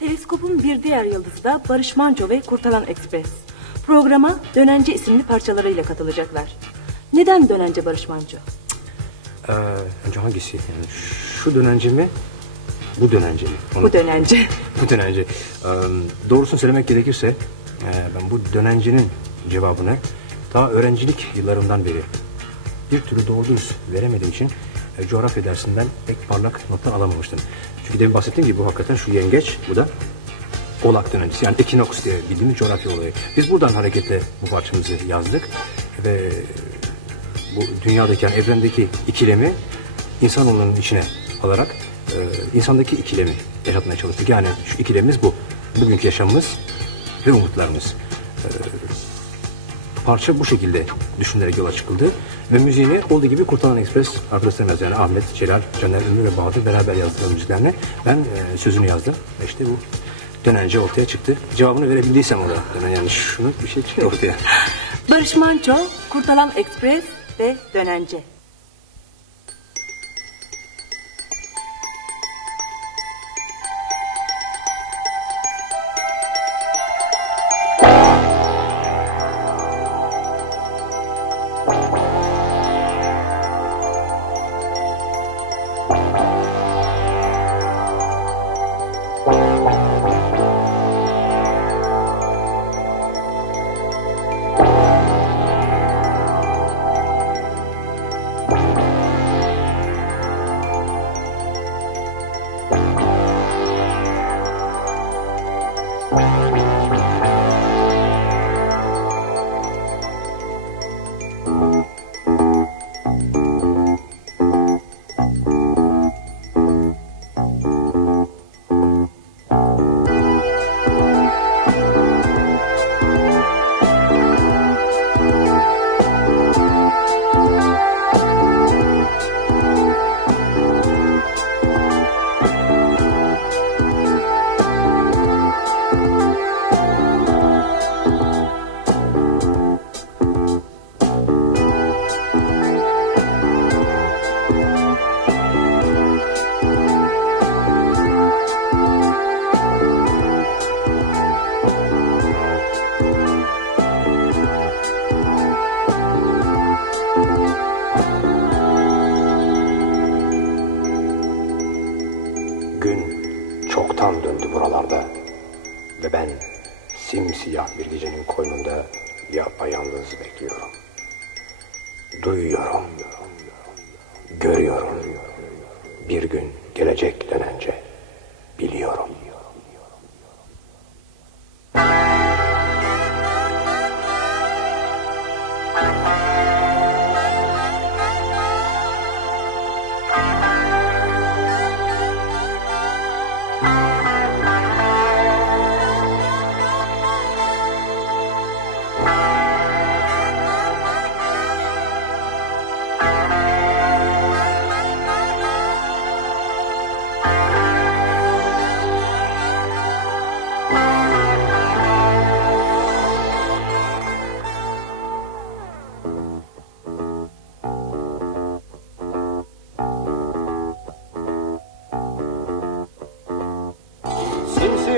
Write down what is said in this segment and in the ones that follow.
Teleskopun bir diğer yıldızı da Barış Manço ve Kurtalan Ekspres. Programa Dönence isimli parçalarıyla katılacaklar. Neden Dönence Barış Manço? Ee, önce hangisi? Yani şu dönence mi? Bu dönence mi? Onu- Bu Dönence. bu dönence. Ee, doğrusunu söylemek gerekirse e, ben bu dönencenin cevabını daha öğrencilik yıllarımdan beri bir türlü doğru dürüst veremediğim için e, coğrafya dersinden pek parlak notlar alamamıştım. Çünkü demin bahsettiğim gibi bu hakikaten şu yengeç, bu da Oğlak dönencesi yani ekinoks diye bildiğimiz coğrafya olayı. Biz buradan hareketle bu parçamızı yazdık ve bu dünyadaki yani evrendeki ikilemi insanoğlunun içine alarak e, insandaki ikilemi yaşatmaya çalıştık. Yani şu ikilemimiz bu. Bugünkü yaşamımız ve umutlarımız. E, parça bu şekilde düşünülerek yola çıkıldı. Ve müziğini olduğu gibi Kurtalan Express arkadaşlarım yazdı. Yani Ahmet, Celal, Caner, Ünlü ve Bahadır beraber yazdılar müziklerini. Ben e, sözünü yazdım. Ve işte bu dönence ortaya çıktı. Cevabını verebildiysem o da. dönen Yani şunu bir şey çıktı ortaya. Barış Manço, Kurtalan Ekspres ve Dönence. Gün çoktan döndü buralarda ve ben simsiyah bir gecenin koynunda yapayalnız bekliyorum. Duyuyorum, görüyorum. Bir gün gelecek dönence biliyorum.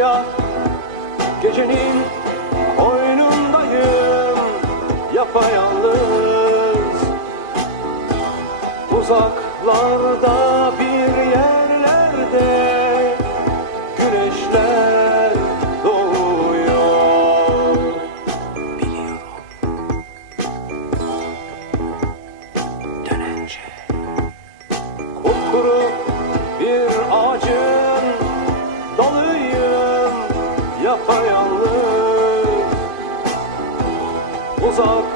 Simsiyah gecenin koynundayım yapayalnız. Uzaklarda Uzaklarda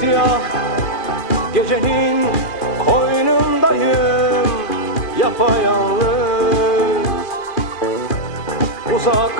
Simsiyah gecenin koynundayım Yapayalnız. Uzaklarda